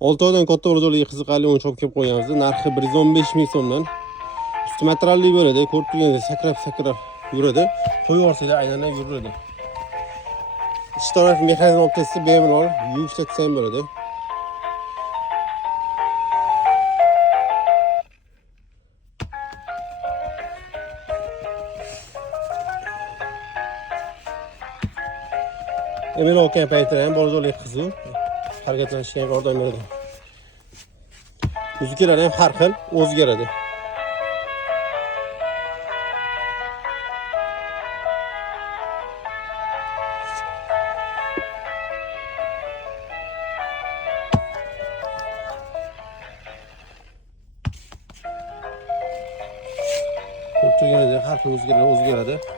6 oydan katta bo'ladi, qiziqarli o'yinchoq kelib qo'yganmiz. Narxi 115 ming so'mdan. Usti materialli bo'ladi, ko'rib turganingizdek sakrab yuradi. Qo'yib yuborsanglar aylanib yuradi. İki taraf mexanizm optesi bemalol yuksatsam bo'ladi. Emin olgan paytda ham bolazorli qiziq harakatlanishga yordam beradi. Muzikalar ham har xil o'zgaradi. Ko'p turganida har xil o'zgaradi.